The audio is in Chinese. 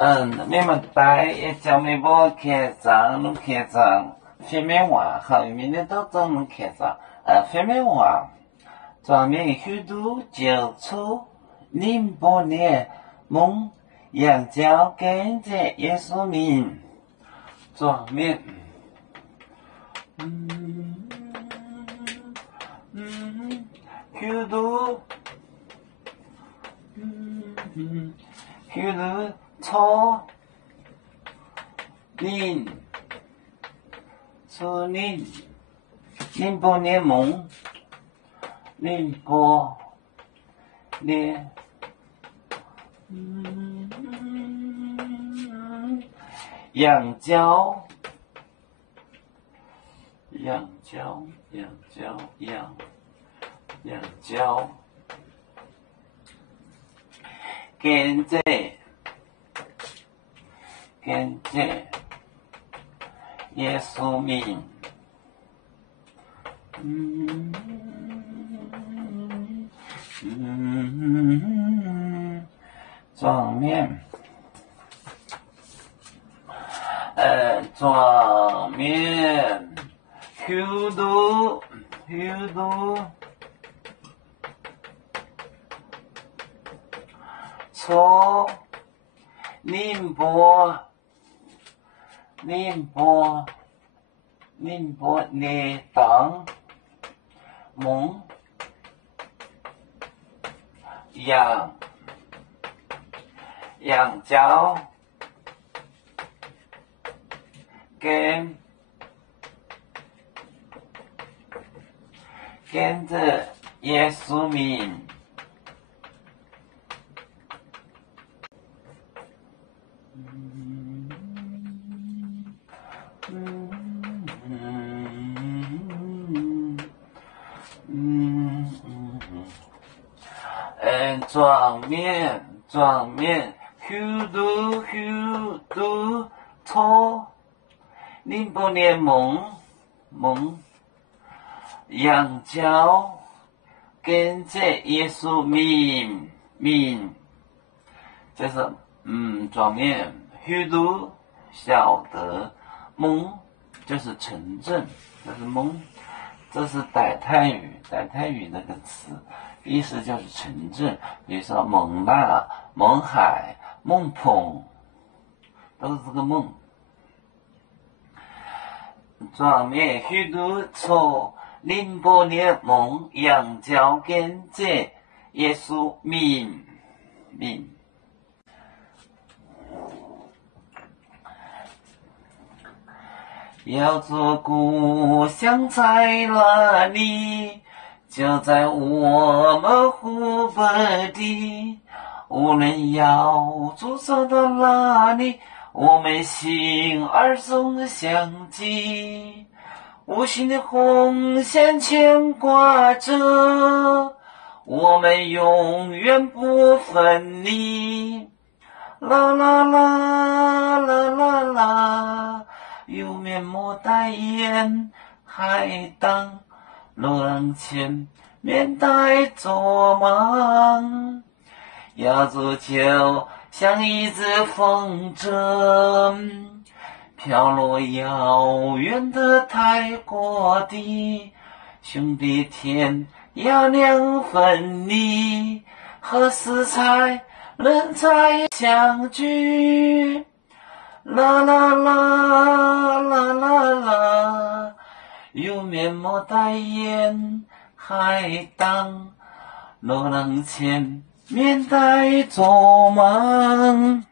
你们带也叫你我开张，侬开张，前面话好，明天都找侬开张。前面话，专门许多接触08年梦杨教跟着耶稣名，专门许多错08年梦08年杨教跟着耶稣名，庄面许多错08年当梦杨教跟着耶稣名，庄面许多错08年梦杨教跟着耶稣名，这是庄面许多晓得梦就是城镇，这是梦，这是傣泰语那个词，意思就是城镇，比如说蒙大、蒙海、蒙彭，都是这个梦。庄面许多错08年梦杨教跟着耶稣名。要做故乡在哪里？就在我们湖北地。无论要住走到哪里，我们心儿总相系。无形的红线牵挂着，我们永远不分离。啦啦啦啦啦啦，有面膜代言海当，人前面带做梦，要做就像一只风筝，飘落遥远的泰国地。兄弟天涯两分离，何时才能再相聚？啦啦啦啦啦啦，有面膜代言海当，人前面带做梦。